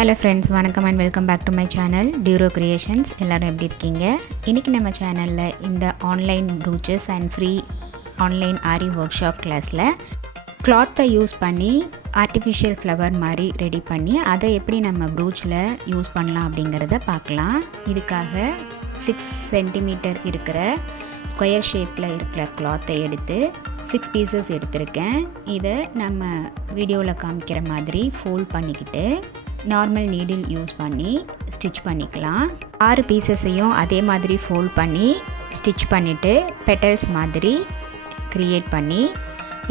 Hello friends, வணக்கம் and welcome back to my channel Duro creations. எல்லோரும் எப்படி இருக்கீங்க? இன்றைக்கி நம்ம சேனலில் இந்த online brooches and free online aari workshop கிளாஸில் கிளாத்தை யூஸ் பண்ணி ஆர்டிஃபிஷியல் ஃப்ளவர் மாதிரி ரெடி பண்ணி அதை எப்படி நம்ம ப்ரூச்சில் யூஸ் பண்ணலாம் அப்படிங்கிறத பார்க்கலாம். இதுக்காக 6 சென்டிமீட்டர் இருக்கிற ஸ்கொயர் ஷேப்பில் இருக்கிற கிளாத்தை எடுத்து 6 பீசஸ் எடுத்திருக்கேன். இதை நம்ம வீடியோவில் காமிக்கிற மாதிரி ஃபோல்ட் பண்ணிக்கிட்டு நார்மல் நீடில் யூஸ் பண்ணி ஸ்டிச் பண்ணிக்கலாம். 6 பீசஸையும் அதே மாதிரி ஃபோல்ட் பண்ணி ஸ்டிச் பண்ணிவிட்டு பெட்டல்ஸ் மாதிரி க்ரியேட் பண்ணி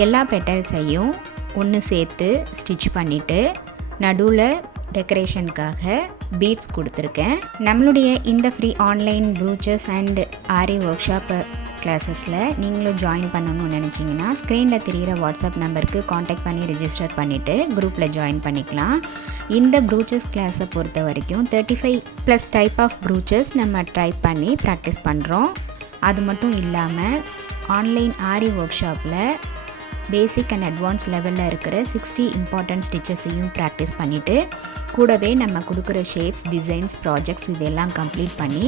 எல்லா பெட்டல்ஸையும் ஒன்று சேர்த்து ஸ்டிச் பண்ணிவிட்டு நடுவில் டெக்கரேஷனுக்காக பீட்ஸ் கொடுத்துருக்கேன். நம்மளுடைய இந்த free online brooches and aari workshop கிளாஸஸில் நீங்களும் ஜாயின் பண்ணணும்னு நினச்சிங்கன்னா ஸ்க்ரீனில் தெரிகிற வாட்ஸ்அப் நம்பருக்கு காண்டாக்ட் பண்ணி ரிஜிஸ்டர் பண்ணிவிட்டு குரூப்பில் ஜாயின் பண்ணிக்கலாம். இந்த ப்ரூச்சஸ் கிளாஸை பொறுத்த வரைக்கும் 35+ டைப் ஆஃப் ப்ரூச்சஸ் நம்ம ட்ரை பண்ணி ப்ராக்டிஸ் பண்ணுறோம். அது மட்டும் இல்லாமல் ஆன்லைன் ஆரி ஒர்க் ஷாப்பில் பேசிக் அண்ட் அட்வான்ஸ் லெவலில் இருக்கிற 60 இம்பார்ட்டன்ட் ஸ்டிச்சஸையும் ப்ராக்டிஸ் பண்ணிவிட்டு கூடவே நம்ம கொடுக்குற ஷேப்ஸ், டிசைன்ஸ், ப்ராஜெக்ட்ஸ் இதெல்லாம் கம்ப்ளீட் பண்ணி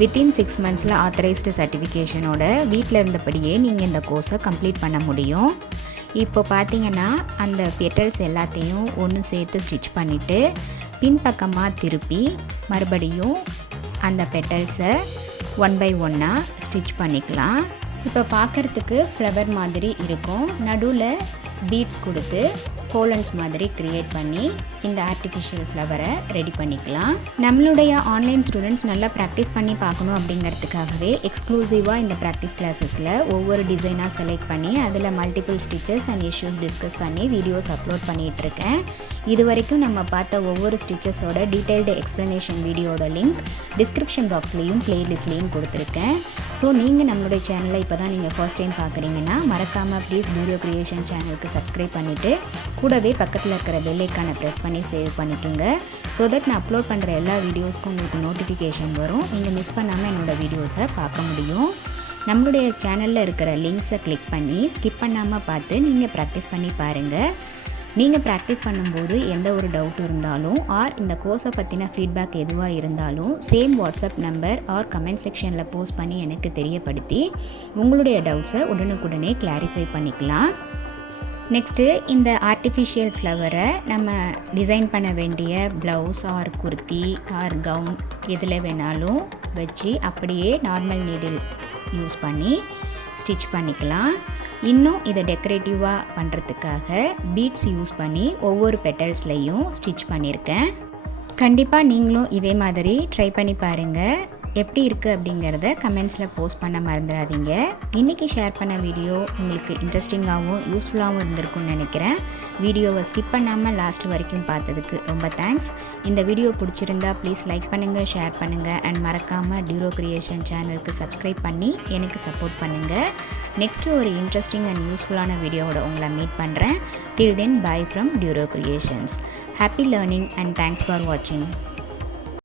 வித்தின் 6 மந்த்ஸில் ஆத்தரைஸ்டு சர்டிஃபிகேஷனோட வீட்டில் இருந்தபடியே நீங்கள் இந்த கோர்ஸை கம்ப்ளீட் பண்ண முடியும். இப்போ பார்த்தீங்கன்னா அந்த பெட்டல்ஸ் எல்லாத்தையும் ஒன்று சேர்த்து ஸ்டிச் பண்ணிவிட்டு பின்பக்கமாக திருப்பி மறுபடியும் அந்த பெட்டல்ஸை 1 by 1 ஸ்டிச் பண்ணிக்கலாம். இப்போ பார்க்குறதுக்கு ஃப்ளவர் மாதிரி இருக்கும். நடுவில் பீட்ஸ் கொடுத்து கோலன்ஸ் மாதிரி க்ரியேட் பண்ணி இந்த ஆர்டிஃபிஷியல் ஃப்ளவரை ரெடி பண்ணிக்கலாம். நம்மளுடைய ஆன்லைன் ஸ்டூடெண்ட்ஸ் நல்லா ப்ராக்டிஸ் பண்ணி பார்க்கணும் அப்படிங்கிறதுக்காகவே எக்ஸ்க்ளூசிவாக இந்த ப்ராக்டிஸ் கிளாஸஸில் ஒவ்வொரு டிசைனாக செலக்ட் பண்ணி அதில் multiple stitches and issues discuss பண்ணி வீடியோஸ் அப்லோட் பண்ணிகிட்ருக்கேன். இது வரைக்கும் நம்ம பார்த்த ஒவ்வொரு ஸ்டிச்சஸோட டீட்டெயில்டு எக்ஸ்ப்ளனேஷன் வீடியோட லிங்க் டிஸ்கிரிப்ஷன் பாக்ஸ்லேயும் ப்ளேலிஸ்ட்லேயும் கொடுத்துருக்கேன். ஸோ நீங்கள் நம்மளுடைய சேனலை இப்போ தான் நீங்கள் ஃபர்ஸ்ட் டைம் பார்க்குறீங்கன்னா மறக்காமல் ப்ளீஸ் டியூரோ கிரியேஷன் சேனலுக்கு சப்ஸ்கிரைப் பண்ணிவிட்டு கூடவே பக்கத்தில் இருக்கிற பெல் ஐக்கானை ப்ரெஸ் பண்ணி சேவ் பண்ணிக்கோங்க. ஸோ தட் நான் அப்லோட் பண்ணுற எல்லா வீடியோஸ்க்கும் உங்களுக்கு நோட்டிஃபிகேஷன் வரும். நீங்கள் மிஸ் பண்ணாமல் என்னோடய வீடியோஸை பார்க்க முடியும். நம்மளுடைய சேனலில் இருக்கிற லிங்க்ஸை கிளிக் பண்ணி ஸ்கிப் பண்ணாமல் பார்த்து நீங்கள் ப்ராக்டிஸ் பண்ணி பாருங்கள். நீங்கள் ப்ராக்டிஸ் பண்ணும்போது எந்த ஒரு டவுட் இருந்தாலும் ஆர் இந்த கோர்ஸை பற்றின ஃபீட்பேக் எதுவாக இருந்தாலும் same WhatsApp number or comment செக்ஷனில் போஸ்ட் பண்ணி எனக்கு தெரியப்படுத்தி உங்களுடைய டவுட்ஸை உடனுக்குடனே கிளாரிஃபை பண்ணிக்கலாம். நெக்ஸ்ட்டு இந்த ஆர்டிஃபிஷியல் ஃப்ளவரை நம்ம டிசைன் பண்ண வேண்டிய blouse or kurti or gown எதில் வேணாலும் வச்சு அப்படியே நார்மல் நீடில் யூஸ் பண்ணி ஸ்டிச் பண்ணிக்கலாம். இன்னும் இதை டெக்கரேட்டிவாக பண்ணுறதுக்காக பீட்ஸ் யூஸ் பண்ணி ஒவ்வொரு பெட்டல்ஸ்லையும் ஸ்டிச் பண்ணியிருக்கேன். கண்டிப்பாக நீங்களும் இதே மாதிரி ட்ரை பண்ணி பாருங்கள். எப்படி இருக்குது அப்படிங்கிறத கமெண்ட்ஸில் போஸ்ட் பண்ண மறந்துடாதீங்க. இன்றைக்கி ஷேர் பண்ண வீடியோ உங்களுக்கு இன்ட்ரெஸ்டிங்காகவும் யூஸ்ஃபுல்லாகவும் இருந்திருக்கும்னு நினைக்கிறேன். வீடியோவை ஸ்கிப் பண்ணாமல் லாஸ்ட் வரைக்கும் பார்த்ததுக்கு ரொம்ப தேங்க்ஸ். இந்த வீடியோ பிடிச்சிருந்தா ப்ளீஸ் லைக் பண்ணுங்கள், ஷேர் பண்ணுங்கள் அண்ட் மறக்காமல் டியூரோ கிரியேஷன் சேனலுக்கு சப்ஸ்கிரைப் பண்ணி எனக்கு சப்போர்ட் பண்ணுங்கள். நெக்ஸ்ட்டு ஒரு இன்ட்ரெஸ்டிங் அண்ட் யூஸ்ஃபுல்லான வீடியோவோட உங்களை மீட் பண்ணுறேன். Till then, bye from Duro Creations. Happy learning and thanks for வாட்சிங்.